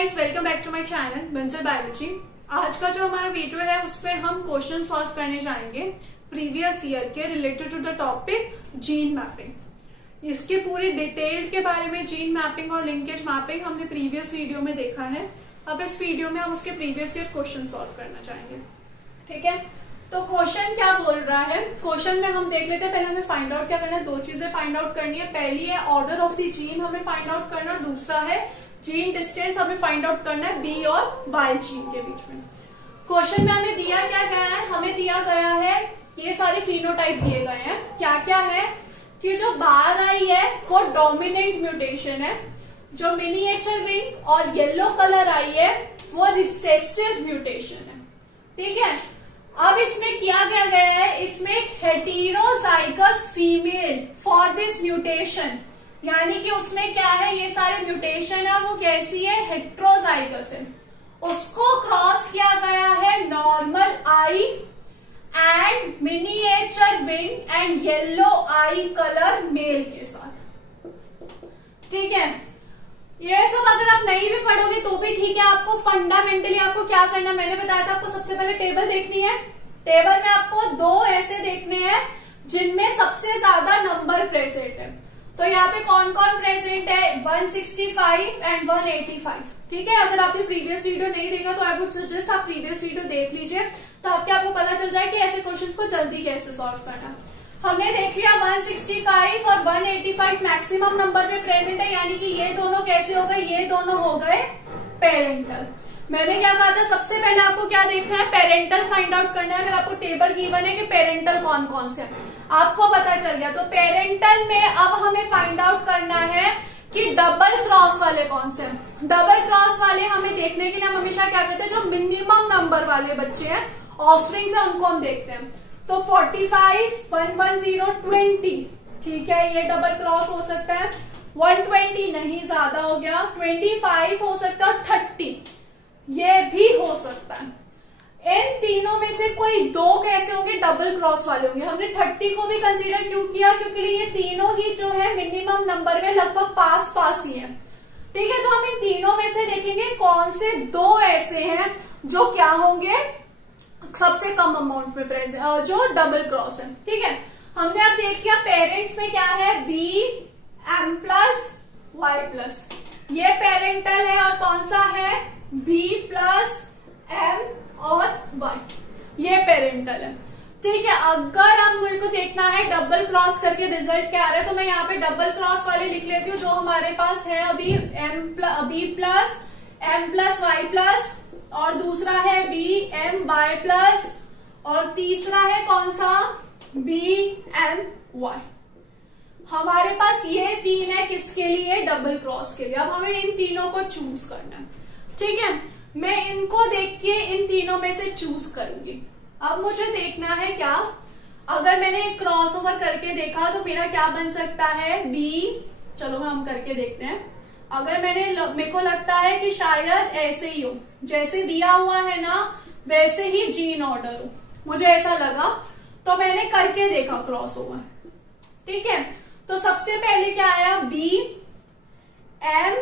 Guys, welcome back to my channel बंजर biology. आज का जो हमारा वीडियो है उसपे हम क्वेश्चन सॉल्व करने जाएंगे प्रीवियस ईयर के related to the topic gene mapping. इसके पूरी डिटेल के बारे में जीन मैपिंग और लिंकेज मैपिंग हमने प्रीवियस वीडियो में देखा है। अब इस वीडियो में हम उसके प्रीवियस ईयर क्वेश्चन सॉल्व करना चाहेंगे। ठीक है, तो क्वेश्चन क्या बोल रहा है, क्वेश्चन में हम देख लेते हैं। पहले हमें फाइंड आउट क्या करना है, दो चीजें फाइंड आउट करनी है। पहली है ऑर्डर ऑफ द जीन हमें फाइंड आउट करना, और दूसरा है जीन डिस्टेंस हमें फाइंड आउट करना है बी और वाई जीन के बीच में। क्वेश्चन में हमें दिया क्या गया है, हमें दिया गया है ये सारे फिनोटाइप दिए गए हैं। क्या क्या है कि जो बार आई है वो डोमिनेंट म्यूटेशन है, जो मिनिएचर विंग और येलो कलर आई है वो रिसेसिव म्यूटेशन है। ठीक है, अब इसमें किया गया है, इसमें एक heterozygous female for this mutation, यानी कि उसमें क्या है, ये सारे म्यूटेशन है और वो कैसी है, हेट्रोजाइगस है। उसको क्रॉस किया गया है normal eye and miniature wing and yellow eye colour male के साथ। ठीक है, ये सब अगर आप नहीं भी पढ़ोगे तो भी ठीक है। आपको फंडामेंटली आपको क्या करना, मैंने बताया था आपको सबसे पहले टेबल देखनी है। टेबल में आपको दो ऐसे देखने हैं जिनमें सबसे ज्यादा नंबर प्रेजेंट है। तो यहाँ पे कौन कौन प्रेजेंट है, 165 एंड 185। ठीक है, अगर आपने प्रीवियस वीडियो नहीं देखा तो आई वुड सजेस्ट आप प्रीवियस वीडियो देख लीजिए, तो आपको पता चल जाए कि ऐसे क्वेश्चंस को जल्दी कैसे सॉल्व करना। हमने देख लिया 165 और 185 मैक्सिमम नंबर में प्रेजेंट है, यानी कि ये दोनों कैसे हो गए, ये दोनों हो गए पेरेंटल। मैंने क्या कहा था, सबसे पहले आपको क्या देखना है, पेरेंटल फाइंड आउट करना है। अगर आपको टेबल गिवन है कि पेरेंटल कौन कौन से हैं, आपको पता चल गया। तो पेरेंटल में अब हमें फाइंड आउट करना है कि डबल क्रॉस वाले कौन से हैं। डबल क्रॉस वाले हमें देखने के लिए हम हमेशा क्या करते हैं, जो मिनिमम नंबर वाले बच्चे हैं, ऑफस्प्रिंग्स है, उनको हम देखते हैं। तो 45, 110, 20, ठीक है, ये डबल क्रॉस हो सकता है। 120 नहीं, ज्यादा हो गया। 25 हो सकता है, 30 ये भी हो सकता है। इन तीनों में से कोई दो कैसे होंगे, डबल क्रॉस वाले होंगे। हमने 30 को भी कंसीडर क्यों किया, क्योंकि ये तीनों ही जो है मिनिमम नंबर में लगभग पास पास ही है। ठीक है, तो हम इन तीनों में से देखेंगे कौन से दो ऐसे हैं जो क्या होंगे, सबसे कम अमाउंट में प्रेजेंट, जो डबल क्रॉस है। ठीक है, हमने अब देख लिया पेरेंट्स में क्या है, B M plus Y plus, ये पेरेंटल है, और कौन सा है, बी प्लस एम और वाई, ये पेरेंटल है। ठीक है, अगर अब मुझे को देखना है डबल क्रॉस करके रिजल्ट क्या आ रहा है, तो मैं यहाँ पे डबल क्रॉस वाले लिख लेती हूँ जो हमारे पास है अभी, B plus M plus Y plus, और दूसरा है बी एम वाई प्लस, और तीसरा है कौन सा, बी एम वाई। हमारे पास ये तीन है किसके लिए, डबल क्रॉस के लिए। अब हमें इन तीनों को चूज करना है। ठीक है, मैं इनको देख के इन तीनों में से चूज करूंगी। अब मुझे देखना है क्या, अगर मैंने क्रॉस ओवर करके देखा तो मेरा क्या बन सकता है, बी, चलो हम करके देखते हैं। अगर मेरे को लगता है कि शायद ऐसे ही हो, जैसे दिया हुआ है ना वैसे ही जीन ऑर्डर हो, मुझे ऐसा लगा, तो मैंने करके देखा क्रॉस ओवर। ठीक है, तो सबसे पहले क्या आया, बी एम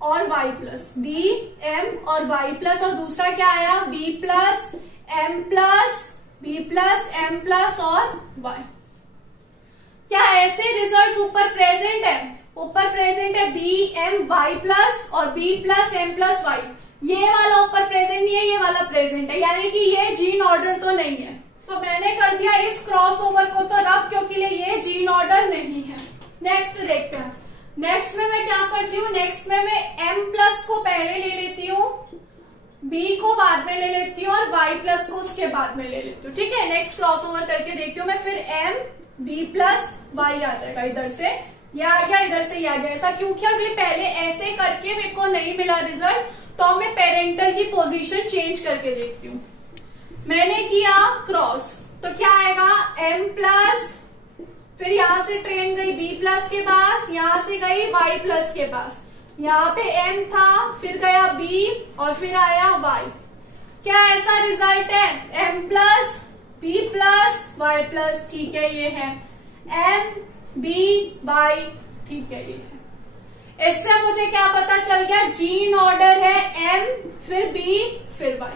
और वाई प्लस, बी एम और वाई प्लस, और दूसरा क्या आया, B plus M plus, B plus M plus और वाई। क्या ऐसे रिजल्ट्स ऊपर प्रेजेंट है, ऊपर प्रेजेंट है बी एम वाई प्लस और B plus M plus Y. ये वाला ऊपर प्रेजेंट नहीं है, ये वाला प्रेजेंट है, यानी कि ये जीन ऑर्डर तो नहीं है। तो मैंने कर दिया इस क्रॉस ओवर को तो रब, क्योंकि ये जीन ऑर्डर नहीं है। नेक्स्ट देखते हैं। नेक्स्ट में मैं क्या करती हूँ, नेक्स्ट में मैं M प्लस को पहले ले लेती हूँ, B को बाद में ले लेती हूँ, और Y प्लस को उसके बाद में ले लेती हूँ। ठीक है, नेक्स्ट क्रॉस ओवर करके देखती हूँ मैं, फिर M B प्लस Y आ जाएगा, इधर से ये आ गया, इधर से ये आ गया। ऐसा क्यों किया, क्योंकि पहले ऐसे करके मेरे को नहीं मिला रिजल्ट, तो मैं पेरेंटल की पोजीशन चेंज करके देखती हूँ। मैंने किया क्रॉस, तो क्या आएगा, M प्लस, फिर यहां से ट्रेन गई B प्लस के पास, यहां से गई Y प्लस के पास, यहाँ पे M था, फिर गया B और फिर आया Y। क्या ऐसा रिजल्ट है, M plus B plus Y plus, ठीक है ये है, M B Y, ठीक है ये है। इससे मुझे क्या पता चल गया, जीन ऑर्डर है M फिर B फिर Y।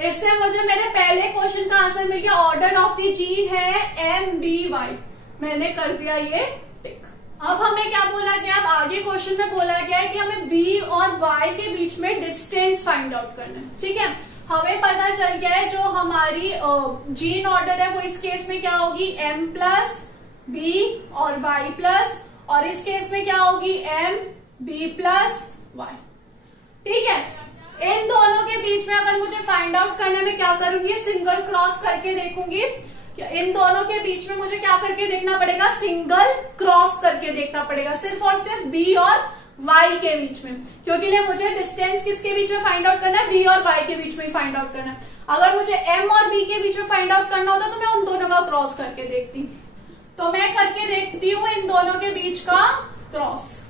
इससे मुझे मेरे पहले क्वेश्चन का आंसर मिल गया, ऑर्डर ऑफ द जीन है MBY। मैंने कर दिया ये टिक। अब हमें क्या बोला गया, अब आगे क्वेश्चन में बोला गया है कि हमें B और Y के बीच में डिस्टेंस फाइंड आउट करना है। ठीक है, हमें पता चल गया है जो हमारी जीन ऑर्डर है वो इस केस में क्या होगी, M प्लस B और Y प्लस, और इस केस में क्या होगी, M B प्लस Y। ठीक है, इन दोनों के बीच में अगर मुझे फाइंड आउट करना, मैं क्या करूंगी, सिंगल क्रॉस करके देखूंगी। इन दोनों के बीच में मुझे क्या करके देखना पड़ेगा, सिंगल क्रॉस करके देखना पड़ेगा, सिर्फ और सिर्फ B और Y के बीच में, क्योंकि मुझे डिस्टेंस किसके बीच में फाइंड आउट करना है, B और Y के बीच में ही फाइंड आउट करना है। अगर मुझे M और B के बीच में फाइंड आउट करना होता तो मैं उन दोनों का क्रॉस करके देखती। तो मैं करके देखती हूँ इन दोनों के बीच का क्रॉस।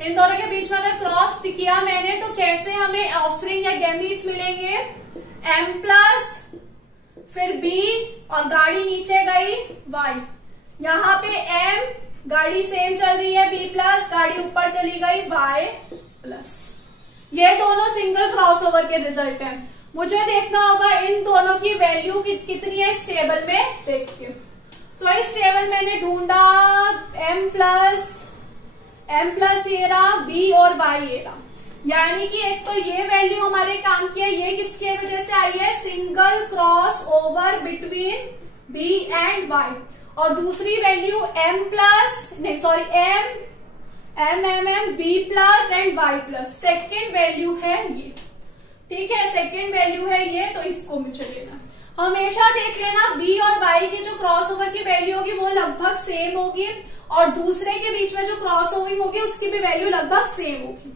इन दोनों के बीच में अगर क्रॉस किया मैंने तो कैसे हमें ऑफस्प्रिंग या गैमीट्स मिलेंगे, M प्लस फिर B और गाड़ी नीचे गई Y। यहाँ पे M गाड़ी सेम चल रही है, B प्लस गाड़ी ऊपर चली गई Y प्लस। ये दोनों सिंगल क्रॉसओवर के रिजल्ट हैं। मुझे देखना होगा इन दोनों की वैल्यू कितनी है इस टेबल में देख के। तो इस टेबल मैंने ढूंढा M प्लस ये रहा, B और Y ये रहा, यानी कि एक तो ये वैल्यू हमारे काम की है, ये किसके वजह से आई है, single cross over between B and Y, और दूसरी value M B plus and Y plus, second value है ये। ठीक है, सेकेंड वैल्यू है ये, तो इसको मुझे लेना। हमेशा देख लेना B और Y की जो क्रॉस ओवर की वैल्यू होगी वो लगभग सेम होगी, और दूसरे के बीच में जो क्रॉस ओवरिंग होगी उसकी भी वैल्यू लगभग सेम होगी।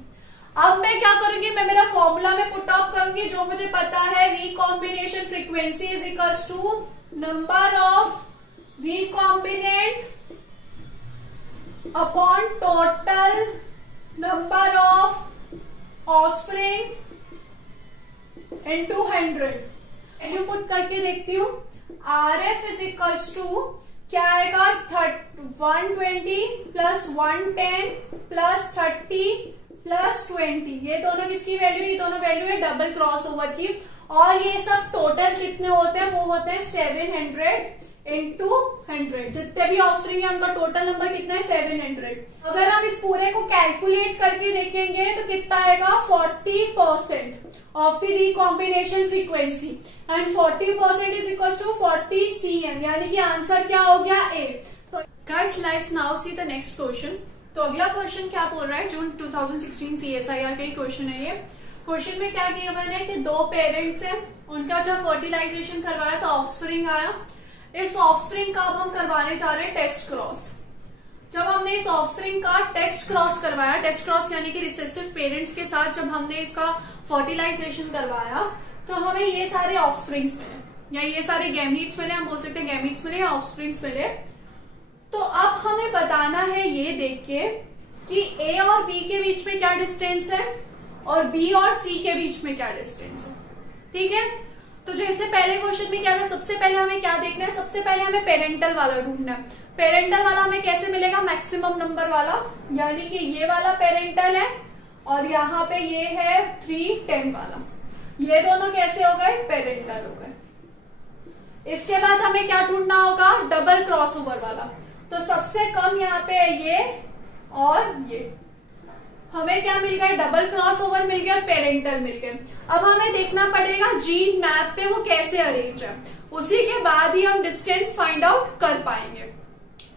अब मैं क्या करूंगी, मैं मेरा फॉर्मूला में पुट ऑफ करूंगी, जो मुझे पता है, recombination frequency is equals to number of recombinant upon total number of offspring into 100। Value put करके देखती हूँ, RF इज इक्वल्स टू क्या आएगा, 120 प्लस 110 प्लस 30 प्लस 20। ये दोनों किसकी वैल्यू, ये दोनों वैल्यू है डबल क्रॉस ओवर की, और ये सब टोटल कितने होते हैं, वो होते हैं 700 इंटू 100। जितने भी ऑफस्प्रिंग है उनका टोटल नंबर कितना है, 700। अगर हम इस पूरे को कैलकुलेट करके देखेंगे तो कितना आएगा, 40% of the recombination frequency, and 40% is equal to 40 cm, यानी कि आंसर क्या हो गया, A। तो guys let's now see the next question. तो अगला क्वेश्चन क्या बोल रहा है, जून 2016 CSIR का ही क्वेश्चन है ये। क्वेश्चन में क्या किया मैंने कि दो पेरेंट्स हैं, उनका जब फर्टिलाइजेशन करवाया तो ऑफस्प्रिंग आया। इस ऑफस्प्रिंग का अब हम करवाने जा रहे हैं टेस्ट क्रॉस। जब हमने इस ऑफस्प्रिंग का टेस्ट क्रॉस करवाया, टेस्ट क्रॉस यानी कि रिसेसिव पेरेंट्स के साथ जब हमने इसका फर्टिलाइजेशन करवाया तो हमें ये सारे ऑफस्प्रिंग्स मिले, या ये सारे गैमीट्स मिले, हम बोल सकते हैं गैमीट्स मिले या ऑफस्प्रिंग्स मिले। तो अब हमें बताना है ये देख के कि A और B के बीच में क्या डिस्टेंस है और B और C के बीच में क्या डिस्टेंस है। ठीक है, तो जैसे पहले क्वेश्चन में क्या था, सबसे पहले हमें क्या देखना है, सबसे पहले हमें पेरेंटल वाला ढूंढना है। पेरेंटल वाला हमें कैसे मिलेगा, मैक्सिमम नंबर वाला, यानी कि ये वाला पेरेंटल है और यहाँ पे ये है 310 वाला, ये दोनों कैसे हो गए, पेरेंटल हो गए। इसके बाद हमें क्या ढूंढना होगा, डबल क्रॉसओवर वाला। तो सबसे कम यहाँ पे है ये और ये, हमें क्या मिल गया, डबल क्रॉसओवर मिल गया और पेरेंटल मिल गए। अब हमें देखना पड़ेगा जीन मैप पे वो कैसे अरेंज है, उसी के बाद ही हम डिस्टेंस फाइंड आउट कर पाएंगे।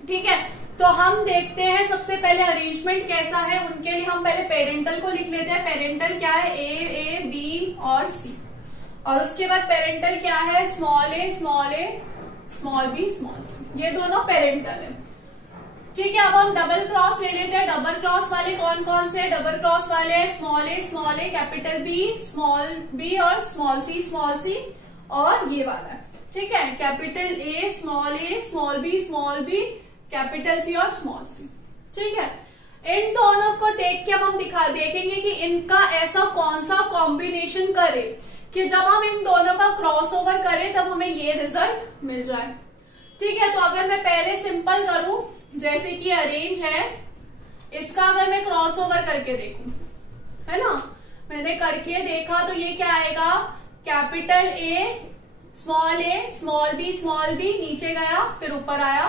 ठीक है, तो हम देखते हैं सबसे पहले अरेंजमेंट कैसा है। उनके लिए हम पहले पेरेंटल को लिख लेते हैं। पेरेंटल क्या है, A, B और C, और उसके बाद पेरेंटल क्या है, small a, small b, small c, ये दोनों पेरेंटल है। ठीक है, अब हम डबल क्रॉस ले लेते हैं। डबल क्रॉस वाले कौन कौन से, डबल क्रॉस वाले small a, capital B, small b और स्मॉल c, और ये वाला है। ठीक है, capital A, small b, capital C और स्मॉल c। ठीक है, इन दोनों को देख के हम देखेंगे कि इनका ऐसा कौन सा कॉम्बिनेशन करे कि जब हम इन दोनों का क्रॉसओवर करें तब हमें ये रिजल्ट मिल जाए। ठीक है, तो अगर मैं पहले सिंपल करूं, जैसे कि अरेंज है इसका अगर मैं क्रॉस ओवर करके देखूं, है ना, मैंने करके देखा तो ये क्या आएगा, कैपिटल ए स्मॉल बी नीचे गया फिर ऊपर आया,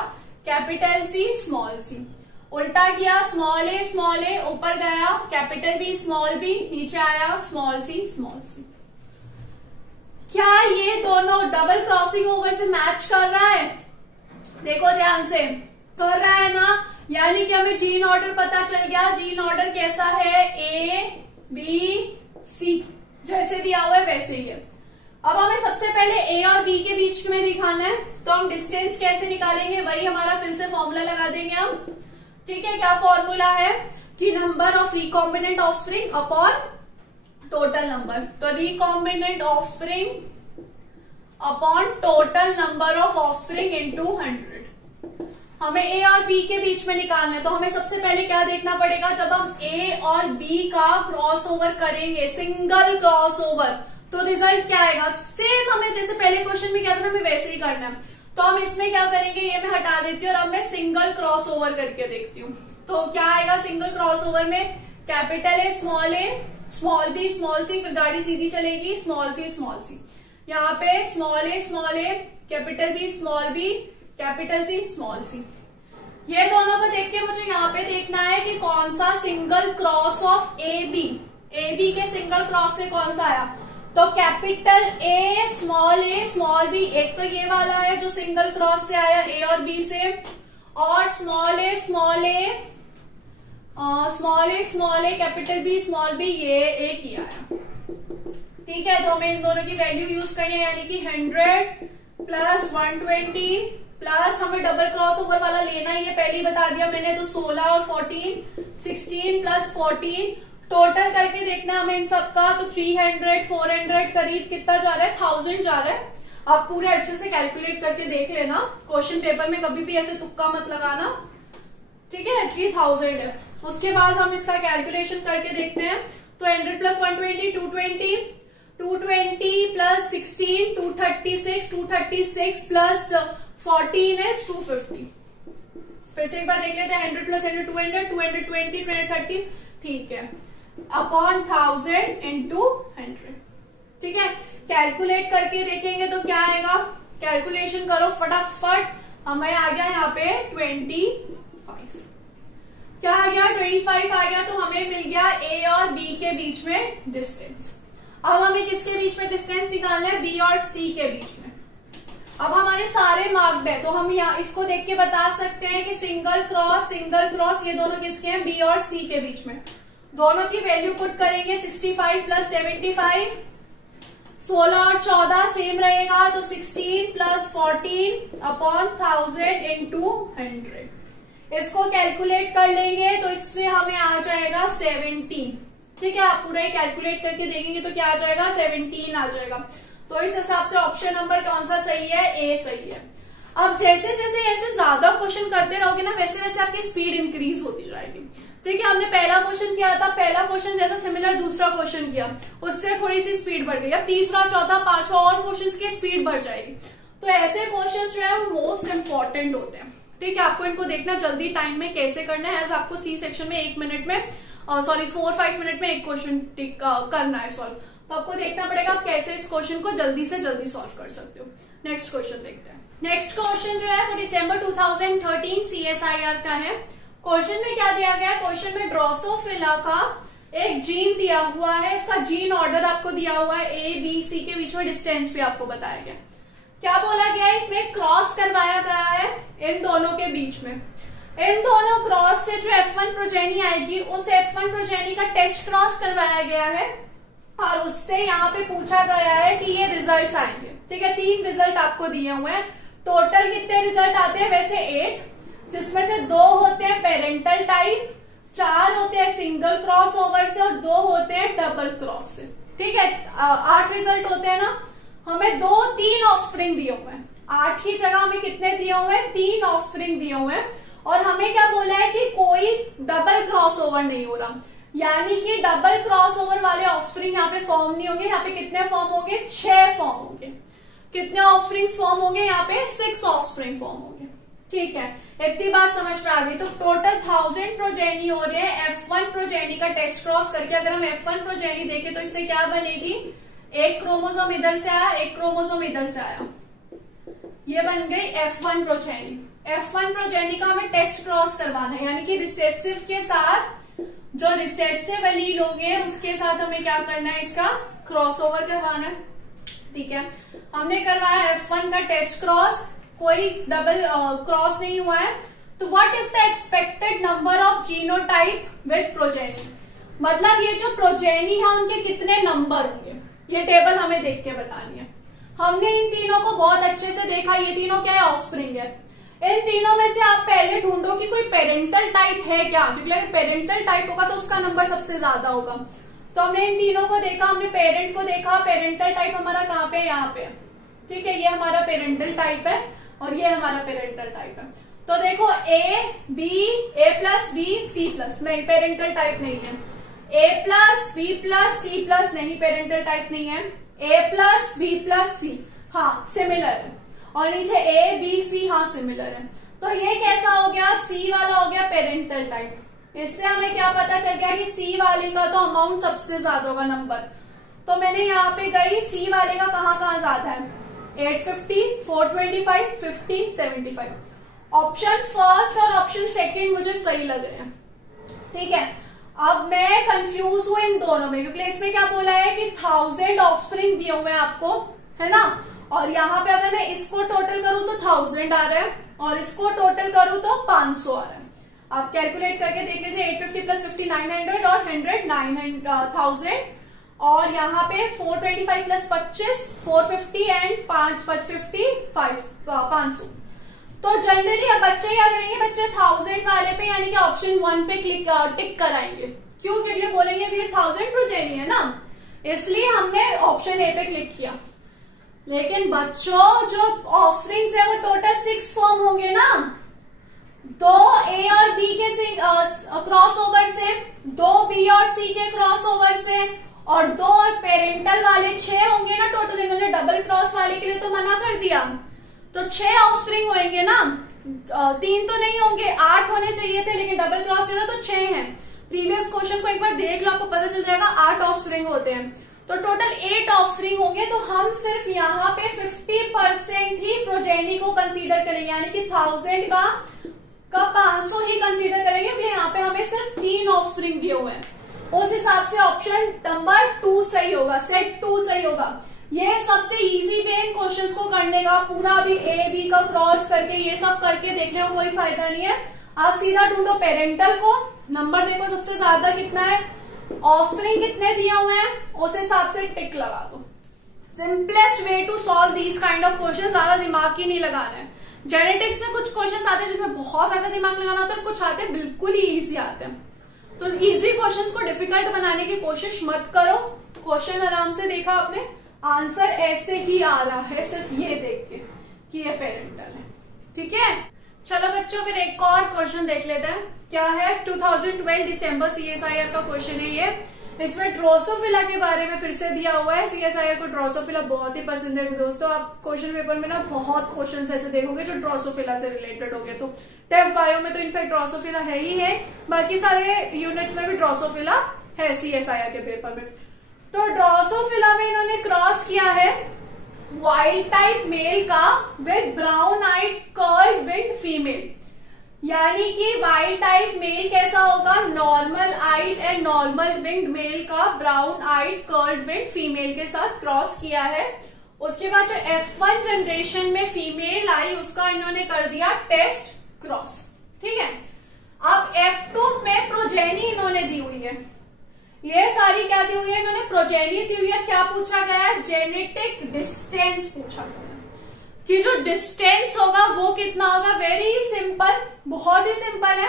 कैपिटल सी स्मॉल सी, उल्टा किया स्मॉल ए ऊपर गया, कैपिटल बी स्मॉल बी नीचे आया, स्मॉल सी स्मॉल सी। क्या ये दोनों डबल क्रॉसिंग ओवर से मैच कर रहा है? देखो ध्यान से, कर रहा है ना, यानी कि हमें जीन ऑर्डर पता चल गया। जीन ऑर्डर कैसा है, ए बी सी, जैसे दिया हुआ है वैसे ही है। अब हमें सबसे पहले ए और बी के बीच में दिखाना है, तो हम डिस्टेंस कैसे निकालेंगे, वही हमारा फिर से फॉर्मूला लगा देंगे हम। ठीक है, क्या फॉर्मूला है कि number of recombinant offspring upon total number, तो recombinant offspring upon total number of offspring into 100। हमें ए और बी के बीच में निकालना है, तो हमें सबसे पहले क्या देखना पड़ेगा, जब हम ए और बी का क्रॉस ओवर करेंगे, सिंगल क्रॉस ओवर, तो रिजल्ट क्या आएगा, सेम हमें जैसे पहले क्वेश्चन में क्या था हमें वैसे ही करना है। तो हम इसमें क्या करेंगे, ये मैं हटा देती हूँ और अब मैं सिंगल क्रॉस ओवर करके देखती हूँ। तो क्या आएगा सिंगल क्रॉस ओवर में, capital A small B small C, फिर गाड़ी सीधी चलेगी, स्मॉल सी, यहाँ पे small A capital B small B capital C small C. ये दोनों को देख के मुझे यहाँ पे देखना है कि कौन सा single cross of A B के सिंगल क्रॉस से कौन सा आया, तो कैपिटल ए स्मॉल बी, एक तो ये वाला है जो सिंगल क्रॉस से आया ए और बी से, और small A capital B small B, ये एक ही आया। ठीक है, तो हमें इन दोनों की वैल्यू यूज करनी है, यानी कि 100 प्लस 120 प्लस हमें डबल क्रॉस ओवर वाला लेना ही है, पहले ही बता दिया मैंने, तो 16 और 14 16 प्लस 14, टोटल करके देखना हमें इन सबका, तो 300 400 करीब कितना जा रहा है, 1000 जा रहा है। आप पूरे अच्छे से कैलकुलेट करके देख लेना, क्वेश्चन पेपर में कभी भी ऐसे तुक्का मत लगाना। ठीक है, 3000 है। उसके बाद हम इसका कैलकुलेशन करके देखते हैं, तो 100 प्लस 120 220 प्लस 16 236 प्लस 14 है 250। फिर से एक बार देख लेते हैं, 100 प्लस 100 200 220 230, ठीक है, अपॉन 1000 इंटू 100। ठीक है, कैलकुलेट करके देखेंगे तो क्या आएगा, कैलकुलेशन करो फटाफट, हमें आ गया यहाँ पे 25। क्या आ गया, 25 आ गया, तो हमें मिल गया ए और बी के बीच में डिस्टेंस। अब हमें किसके बीच में डिस्टेंस निकालना है, बी और सी के बीच में। अब हमारे सारे मार्क्ड है, तो हम यहाँ इसको देख के बता सकते हैं कि सिंगल क्रॉस ये दोनों किसके हैं, बी और सी के बीच में। दोनों की वैल्यू पुट करेंगे, 65 प्लस 75, 16 और 14 सेम रहेगा, तो 16 प्लस 14 अपॉन 1000 इंटू 100। इसको कैलकुलेट कर लेंगे तो इससे हमें आ जाएगा 17। ठीक है, आप पूरा कैलकुलेट करके देखेंगे तो क्या आ जाएगा, 17 आ जाएगा। तो इस हिसाब से ऑप्शन नंबर कौन सा सही है, ए सही है। अब जैसे जैसे ऐसे ज्यादा क्वेश्चन करते रहोगे ना, वैसे वैसे आपकी स्पीड इंक्रीज होती जाएगी। ठीक है, हमने पहला क्वेश्चन किया था, पहला क्वेश्चन जैसा सिमिलर दूसरा क्वेश्चन किया, उससे थोड़ी सी स्पीड बढ़ गई। अब तीसरा चौथा पांचवा और क्वेश्चन की स्पीड बढ़ जाएगी। तो ऐसे क्वेश्चन जो है वो मोस्ट इंपॉर्टेंट होते हैं। ठीक है, आपको इनको देखना जल्दी टाइम में कैसे करना है। एज आपको सी सेक्शन में 1 मिनट में 4-5 मिनट में एक क्वेश्चन करना है सॉल्व, तो आपको देखना पड़ेगा आप कैसे इस क्वेश्चन को जल्दी से जल्दी सॉल्व कर सकते हो। नेक्स्ट क्वेश्चन देखते हैं। नेक्स्ट क्वेश्चन जो है वो दिसंबर 2013 CSIR का है। क्वेश्चन में क्या दिया गया है, क्वेश्चन में ड्रोसोफिला का एक जीन दिया हुआ है, इसका जीन ऑर्डर आपको दिया हुआ है, ए बी सी के बीच में डिस्टेंस भी आपको बताया गया। क्या बोला गया है, इसमें क्रॉस करवाया गया है इन दोनों के बीच में। इन दोनों क्रॉस से जो F1 प्रोजेनी आएगी, उस F1 प्रोजेनी का टेस्ट क्रॉस करवाया गया है और उससे यहाँ पे पूछा गया है कि ये रिजल्ट्स आएंगे। ठीक है, 3 रिजल्ट आपको दिए हुए हैं। टोटल कितने रिजल्ट आते हैं, वैसे 8, जिसमें से 2 होते हैं पेरेंटल टाइप, 4 होते हैं सिंगल क्रॉस ओवर से और 2 होते हैं डबल क्रॉस से। ठीक है, 8 रिजल्ट होते हैं ना। हमें 2-3 ऑफस्प्रिंग दिए हुए हैं, 8 की जगह हमें कितने दिए हुए हैं, 3 ऑफस्प्रिंग दिए हुए हैं। और हमें क्या बोला है कि कोई डबल क्रॉस ओवर नहीं हो रहा, यानी कि डबल क्रॉस ओवर वाले ऑफस्प्रिंग यहाँ पे फॉर्म नहीं होंगे। यहाँ पे कितने फॉर्म होंगे, 6 फॉर्म होंगे। कितने ऑफस्प्रिंग फॉर्म होंगे, यहाँ पे 6 ऑफस्प्रिंग फॉर्म होंगे। ठीक है, इतनी बात समझ में आ गई। तो टोटल 1000 प्रोजेनी हो रहे हैं F1 प्रोजेनी का टेस्ट क्रॉस करके। अगर हम F1 प्रोजेनी देखें तो इससे क्या बनेगी, एक क्रोमोसोम इधर से आया, एक क्रोमोसोम इधर से आया, ये बन गई F1 प्रोजेनी। F1 प्रोजेनी का हमें टेस्ट क्रॉस करवाना है, यानी कि रिसेसिव के साथ, जो रिसेसिव एलील होंगे उसके साथ हमें क्या करना है, इसका क्रॉसओवर करवाना है। ठीक है, हमने करवाया F1 का टेस्ट क्रॉस, कोई डबल क्रॉस नहीं हुआ है। तो what is the expected number of genotype with progeny, मतलब ये जो प्रोजेनी है उनके कितने नंबर होंगे, ये टेबल हमें देख के बतानी है। हमने इन तीनों को बहुत अच्छे से देखा, ये तीनों क्या है, ऑफस्प्रिंग है। इन तीनों में से आप पहले ढूंढो कि कोई पेरेंटल टाइप है क्या, क्योंकि अगर पेरेंटल टाइप होगा तो उसका नंबर सबसे ज्यादा होगा। तो हमने इन तीनों को देखा, हमने पेरेंट को देखा, पेरेंटल टाइप हमारा कहाँ पे, यहाँ पे। ठीक है, ये हमारा पेरेंटल टाइप है और ये हमारा पेरेंटल टाइप है। तो देखो A plus B C plus, नहीं पेरेंटल टाइप नहीं है। A plus B plus C plus, नहीं पेरेंटल टाइप नहीं है। A plus B plus C, हाँ सिमिलर है। और नीचे A B C, हाँ सिमिलर है। तो ये कैसा हो गया, C वाला हो गया पेरेंटल टाइप। इससे हमें क्या पता चल गया कि C वाले का तो अमाउंट सबसे ज्यादा होगा नंबर। तो मैंने यहाँ पे गई C वाले का कहाँ कहाँ ज्यादा है, 850, 425, 50, 75। ऑप्शन फर्स्ट और ऑप्शन सेकंड मुझे सही लग रहे हैं। ठीक है, अब मैं कंफ्यूज हूं इन दोनों में, क्योंकि इसमें क्या बोला है कि 1000 ऑफस्प्रिंग दिए हुए हैं आपको, है ना। और यहाँ पे अगर मैं इसको टोटल करूं तो 1000 आ रहा है और इसको टोटल करूं तो 500 आ रहा है। आप कैलकुलेट करके देख लीजिए, 850 प्लस 50 900 और 100 9,000। और यहाँ पे 425 प्लस 25 450 एंड 500। तो जनरली अब बच्चे क्या करेंगे, बच्चे 1000 वाले पे यानी कि ऑप्शन 1 पे टिक कराएंगे। क्यों, क्योंकि बोलेंगे ये 1000 प्रोजेनी है ना, इसलिए हमने ऑप्शन ए पे क्लिक किया। लेकिन बच्चों जो ऑफस्प्रिंग्स है वो टोटल 6 फॉर्म होंगे ना, 2 A और B के क्रॉस ओवर से, 2 B और C के क्रॉस ओवर से, और 2 पेरेंटल वाले 6 होंगे ना टोटल। इन्होंने डबल क्रॉस वाले के लिए तो मना कर दिया, तो 6 ऑफस्प्रिंग होंगे ना, 3 तो नहीं होंगे, 8 होने चाहिए थे, लेकिन डबल क्रॉस है ना तो 6 हैं। प्रीवियस क्वेश्चन को एक बार देख लो, आपको पता चल जाएगा 8 ऑफस्प्रिंग होते हैं। तो टोटल 8 ऑफस्प्रिंग होंगे। तो हम सिर्फ यहाँ पे 50% ही प्रोजेनी को कंसीडर करेंगे, यानी कि 1000 का 500 ही कंसीडर करेंगे, क्योंकि यहाँ पे हमें सिर्फ 3 ऑफस्प्रिंग दिए हुए हैं। उस हिसाब से ऑप्शन नंबर 2 सही होगा, सेट 2 सही होगा। ये सबसे इजी वे इन क्वेश्चंस को करने का, पूरा अभी A B का क्रॉस करके ये सब करके देखने का कोई फायदा नहीं है। आप सीधा ढूंढो पेरेंटल को, नंबर देखो सबसे ज्यादा कितना है, ऑफस्प्रिंग कितने दिए हुए हैं, उस हिसाब से टिक लगा दो। Simplest way to solve these kind of question, ज्यादा दिमाग ही नहीं लगाना है। जेनेटिक्स में कुछ क्वेश्चन आते हैं जिसमें बहुत ज्यादा दिमाग लगाना होता है, कुछ आते हैं बिल्कुल ही ईजी आते हैं। तो इजी क्वेश्चंस को डिफिकल्ट बनाने की कोशिश मत करो। क्वेश्चन आराम से देखा आपने, आंसर ऐसे ही आ रहा है सिर्फ ये देख के कि ये पेरेंटल है। ठीक है, चलो बच्चों फिर एक और क्वेश्चन देख लेते हैं। क्या है, 2012 दिसंबर CSIR का क्वेश्चन है ये। इसमें ड्रोसोफिला के बारे में फिर से दिया हुआ है। CSIR को ड्रोसोफिला बहुत ही पसंद है दोस्तों। आप क्वेश्चन पेपर में ना बहुत क्वेश्चन ऐसे देखोगे जो ड्रोसोफिला से रिलेटेड हो गए। तो टेफ बायो में तो इनफैक्ट ड्रोसोफिला है ही है, बाकी सारे यूनिट्स में भी ड्रोसोफिला है CSIR के पेपर में। तो ड्रोसोफिला में इन्होंने क्रॉस किया है वाइल्ड टाइप मेल का with brown eyed curled winged female, यानी कि वाइल्ड टाइप मेल कैसा होगा, normal eyed and normal winged male का brown eyed curled winged female के साथ क्रॉस किया है। उसके बाद जो F1 जनरेशन में फीमेल आई उसका इन्होंने कर दिया टेस्ट क्रॉस। ठीक है, अब F2 में प्रोजेनी इन्होंने दी हुई है। ये सारी क्या दी हुई है, इन्होंने प्रोजेनी दी हुई है। क्या पूछा गया है, जेनेटिक डिस्टेंस पूछा गया कि जो डिस्टेंस होगा वो कितना होगा। वेरी सिंपल, बहुत ही सिंपल है।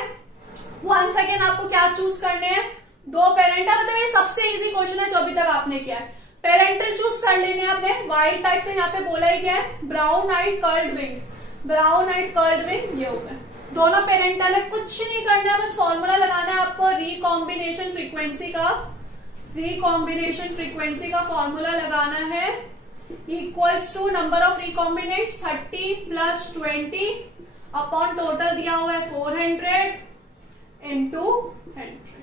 वंस अगेन आपको क्या चूज करने हैं, 2 पेरेंटल, मतलब ये सबसे इजी क्वेश्चन है जो अभी तक आपने किया है। पेरेंटल चूज कर लेने हैं आपने। वाइल्ड टाइप तो यहाँ पे बोला ही गया है, brown eyed curled wing, brown eyed curled wing ये हो गया, दोनों पेरेंटल है। कुछ नहीं करना है, बस फॉर्मूला लगाना है आपको रिकॉम्बिनेशन फ्रीक्वेंसी का। रिकॉम्बिनेशन फ्रीक्वेंसी का फॉर्मूला लगाना है equals to number of recombinants 30 plus 20 upon total दिया हुआ है 400 इंटू 100।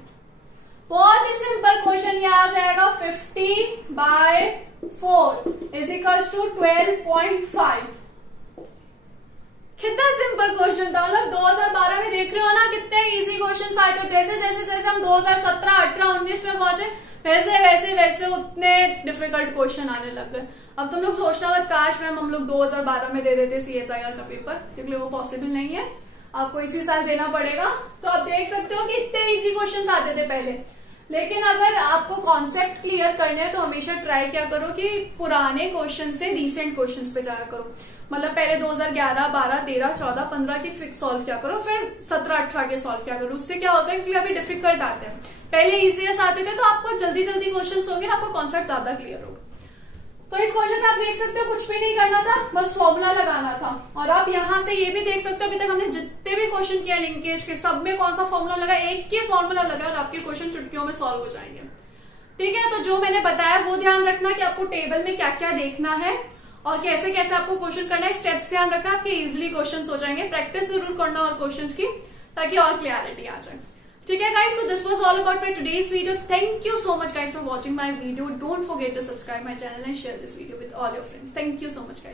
बहुत ही सिंपल क्वेश्चन ये आ जाएगा 50/4 इज इक्वल्स टू 12.5। कितना सिंपल क्वेश्चन था, मतलब 2012 में देख रहे हो ना कितने इजी क्वेश्चन आए थे। जैसे जैसे जैसे हम 2017, 18, 19 में पहुंचे वैसे वैसे वैसे उतने डिफिकल्ट क्वेश्चन आने लग गए। अब तुम लोग सोचना मत काश मैम हम लोग 2012 में दे देते CSIR का पेपर, क्योंकि वो पॉसिबल नहीं है, आपको इसी साल देना पड़ेगा। तो आप देख सकते हो कि इतने इजी क्वेश्चन आते थे पहले। लेकिन अगर आपको कॉन्सेप्ट क्लियर करने हैं तो हमेशा ट्राई क्या करो कि पुराने क्वेश्चन से रीसेंट क्वेश्चंस पे जाया करो। मतलब पहले 2011, 12, 13, 14, 15 की फिक्स सॉल्व क्या करो, फिर 17, 18 के सॉल्व क्या करो। उससे क्या होता है कि अभी डिफिकल्ट आते हैं, पहले इजियर्स आते थे तो आपको जल्दी जल्दी क्वेश्चन होंगे ना, आपको कॉन्सेप्ट ज्यादा क्लियर होगा। तो इस क्वेश्चन में आप देख सकते हो कुछ भी नहीं करना था, बस फॉर्मूला लगाना था। और आप यहाँ से ये भी देख सकते हो अभी तक हमने जितने भी क्वेश्चन किया लिंकेज के, सब में कौन सा फॉर्मूला लगा, एक ही फॉर्मूला लगा और आपके क्वेश्चन चुटकियों में सॉल्व हो जाएंगे। ठीक है, तो जो मैंने बताया वो ध्यान रखना कि आपको टेबल में क्या क्या देखना है और कैसे कैसे आपको क्वेश्चन करना है, स्टेप्स ध्यान रखना, आपके इजिली क्वेश्चन हो जाएंगे। प्रैक्टिस जरूर करना और क्वेश्चन की, ताकि और क्लियरिटी आ जाए। ठीक है guys, so this was all about my today's video. Thank you so much guys for watching my video. Don't forget to subscribe my channel and share this video with all your friends. Thank you so much guys.